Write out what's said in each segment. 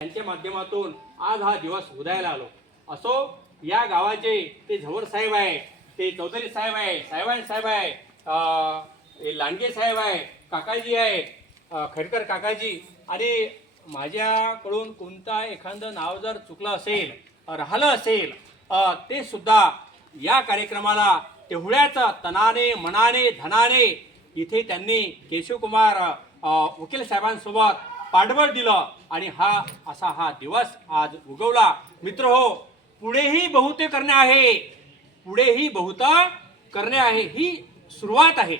यांच्या माध्यमातून आज हा दिवस उदयाला आलो. असो या गावाचे ते झवर साहेब आहे ते चौधरी साहेब आहे साहेबान साहेब आहे लांडगे साहेब आहे काकाजी आहे खडकर काकाजी. आणि माझ्याकडून कोणता एखादं नाव जर चुकलं असेल राहिलं असेल ते सुद्धा या कार्यक्रमाला तेवढ्याच तनाने मनाने धनाने इथे त्यांनी केशवकुमार वकील साहेबांसोबत पाठबळ दिलं आणि हा असा हा दिवस आज उगवला. मित्र हो पुढेही बहुते करणे आहे. पुढेही बहुत करणे आहे. ही सुरुवात आहे.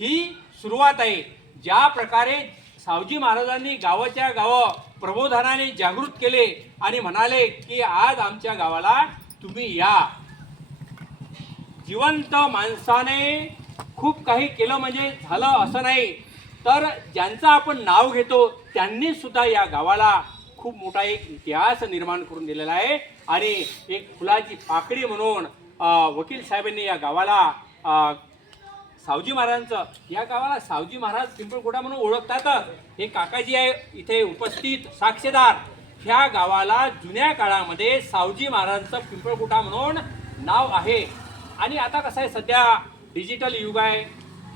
ही सुरुवात आहे. ज्या प्रकारे सावजी महाराजांनी गावाच्या गावं प्रबोधनाने जागृत केले आणि म्हणाले की आज आमच्या गावाला तुम्ही या. जिवंत माणसाने खूप काही केलं म्हणजे झालं असं नाही. तर ज्यांचं आपण नाव घेतो त्यांनी सुद्धा या गावाला खूप मोठा एक इतिहास निर्माण करून दिलेला आहे. आणि एक फुलाची पाकडी म्हणून वकील साहेबांनी या गावाला सावजी महाराजांचं या गावाला सावजी महाराज पिंपळकोटा म्हणून ओळखतात. हे काकाजी आहे इथे उपस्थित साक्षीदार. ह्या गावाला जुन्या काळामध्ये सावजी महाराजांचं पिंपळकोटा म्हणून नाव आहे. आणि आता कसं आहे सध्या डिजिटल युग आहे.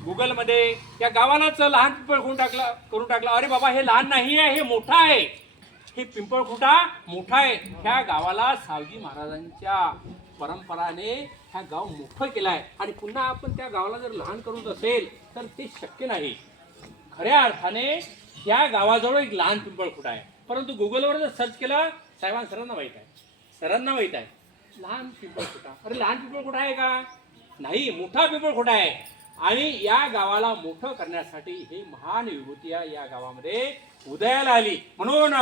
गुगलमध्ये त्या गावालाच लहान पिंपळखुंट टाकलं करून टाकलं. अरे बाबा हे लहान नाही आहे हे मोठं आहे. हे पिंपळखुटा मोठा आहे. ह्या गावाला सावजी महाराजांच्या परंपराने ह्या गाव मोठं केलं आहे. आणि पुन्हा आपण त्या गावाला जर लहान करत असेल तर ते शक्य नाही. खऱ्या अर्थाने ह्या गावाजवळ एक लहान पिंपळखुटा आहे. परंतु गुगलवर जर सर्च केलं साहेबां सरांना माहीत आहे. सरांना माहीत आहे. लहान पिंपळखुटा अरे लहान पिंपळखुटा आहे का? नाही मोठा पिंपळखुटा आहे. आणि या गावाला मोठं करण्यासाठी ही महान विभूती या- या गावामध्ये. उदयाला आली. म्हणून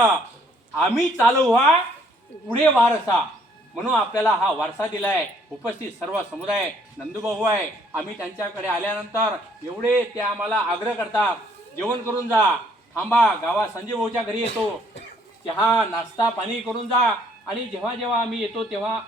आम्ही चालू व्हा पुढे वारसा म्हणून आपल्याला हा वारसा दिलाय. उपस्थित सर्व समुदाय नंदुभाऊ आहे. आम्ही त्यांच्याकडे आल्यानंतर एवढे ते आम्हाला आग्रह करतात. जेवण करून जा. थांबा गावा संजय भाऊच्या घरी येतो. चहा नाश्ता पाणी करून जा. आणि जेव्हा जेव्हा आम्ही येतो तेव्हा